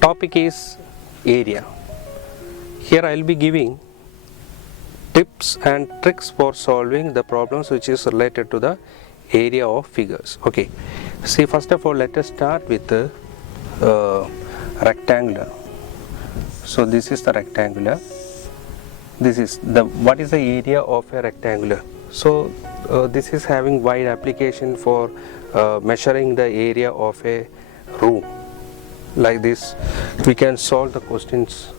Topic is area. Here I will be giving tips and tricks for solving the problems which is related to the area of figures. Okay, see, first of all let us start with the rectangular. So this is the rectangular. This is the what is the area of a rectangular. So this is having wide application for measuring the area of a room. Like this we can solve the questions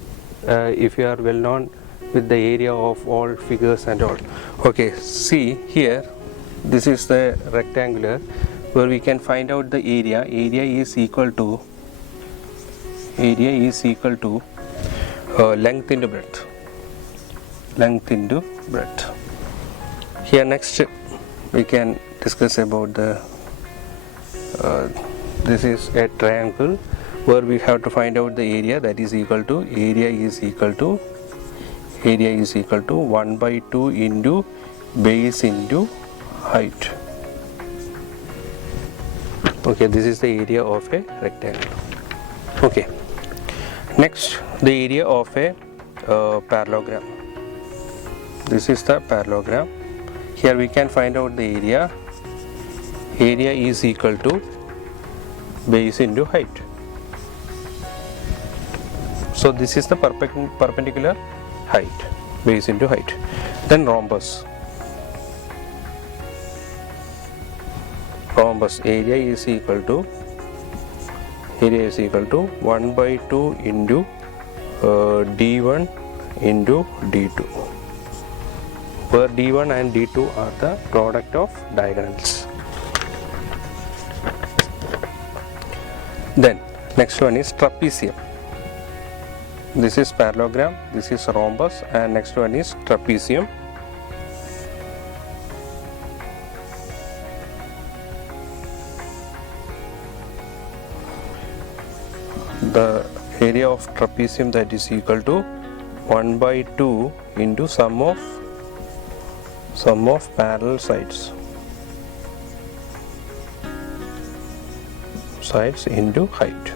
if you are well known with the area of all figures and all. Okay, see here, this is the rectangular where we can find out the area. Area is equal to length into breadth. Length into breadth. Here next we can discuss about the this is a triangle where we have to find out the area, that is equal to area is equal to 1 by 2 into base into height. Okay, this is the area of a rectangle. Okay, next the area of a parallelogram. This is the parallelogram. Here we can find out the area. Area is equal to base into height. So this is the perpendicular height, base into height. Then rhombus. Area is equal to 1 by 2 into d1 into d2, where d1 and d2 are the product of diagonals. Then next one is trapezium. This is parallelogram, this is rhombus, and next one is trapezium. The area of trapezium, that is equal to 1 by 2 into sum of parallel sides into height.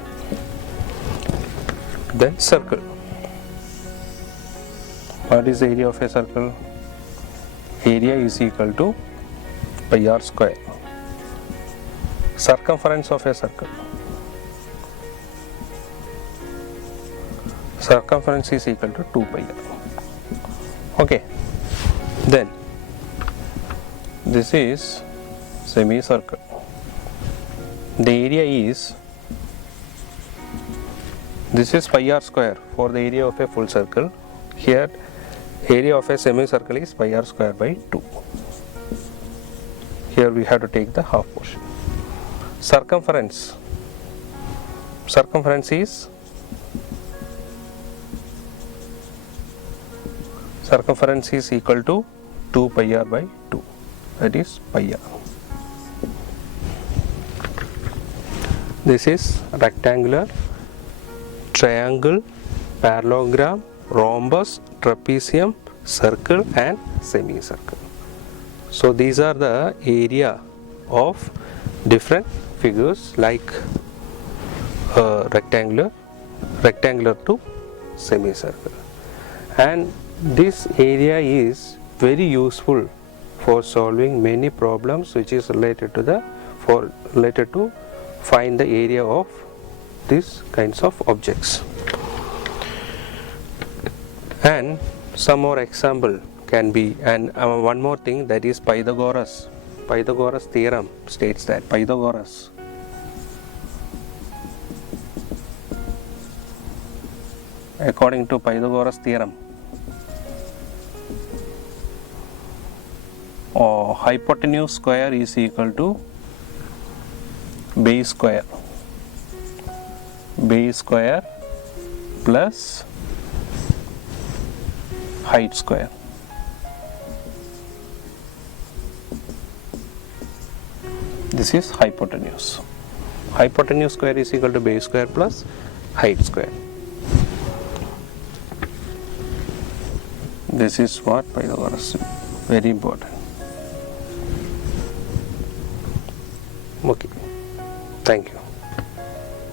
Then circle. What is the area of a circle? Area is equal to pi r square. Circumference of a circle. Circumference is equal to 2 pi r. Okay. Then this is semicircle. The area is, this is pi r square for the area of a full circle. Here area of a semicircle is pi r square by 2. Here we have to take the half portion. Circumference is equal to 2 pi r by 2, that is pi r. This is rectangular, triangle, parallelogram, rhombus, trapezium, circle and semicircle. So these are the area of different figures like rectangular to semicircle, and this area is very useful for solving many problems which is related to find the area of these kinds of objects. And some more example can be, and one more thing, that is Pythagoras theorem states that according to Pythagoras theorem, hypotenuse square is equal to base square plus height square. This is hypotenuse. Hypotenuse square is equal to base square plus height square. This is what Pythagoras, very important. Okay, thank you.